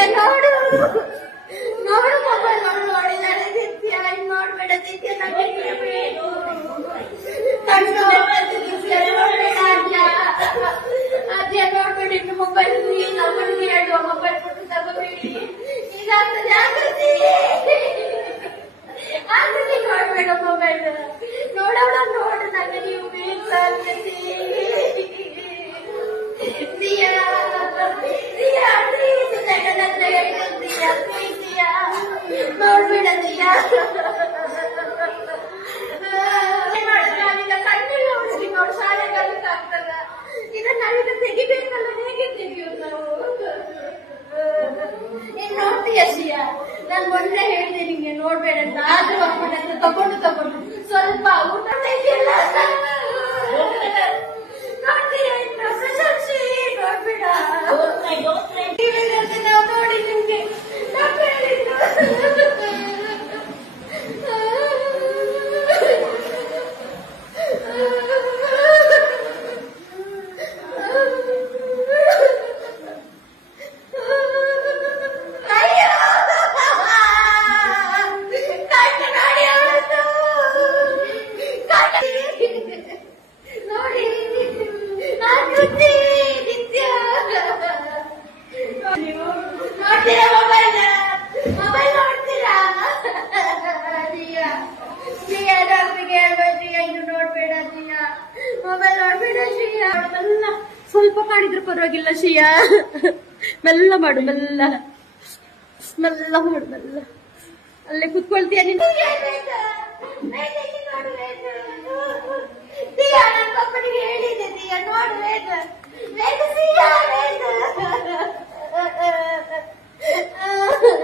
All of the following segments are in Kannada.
എന്നോട് ನೋಡು ತೆಗಿಬೇಕಲ್ಲ ನಾವು ನೋಡ್ತೀಯ ಶ್ರೀಯಾ? ನಾನು ಮೊನ್ನೆ ಹೇಳಿದೆ ನಿಂಗೆ ನೋಡ್ಬೇಡ ಅಂತ ಆದ್ರೂ ಅಪ್ಪ ತಗೊಂಡು ತಗೊಂಡು ಮೊಬೈಲ್ ನೋಡ್ಬೇಡ ಶ್ರೀಯಾ. ಮೆಲ್ಲ ಸ್ವಲ್ಪ ಮಾಡಿದ್ರು ಪರವಾಗಿಲ್ಲ ಶ್ರೀಯಾ. ಮೆಲ್ಲ ಮಾಡು ಮೆಲ್ಲ ಮೆಲ್ಲ ಮಾಡು ಮೆಲ್ಲ ಅಲ್ಲೇ ಕುತ್ಕೊಳ್ತೀಯ ನೀನು?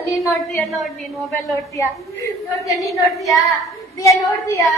ನೀನ್ ನೋಡ್ತೀಯ ನೋಡ್ ನೀನ್ ಮೊಬೈಲ್ ನೋಡ್ತೀಯಾ. ನೋಡ್ತೀಯ ನೀನ್ ನೋಡ್ತೀಯಾ? ದಿಯಾ ನೋಡ್ತೀಯಾ?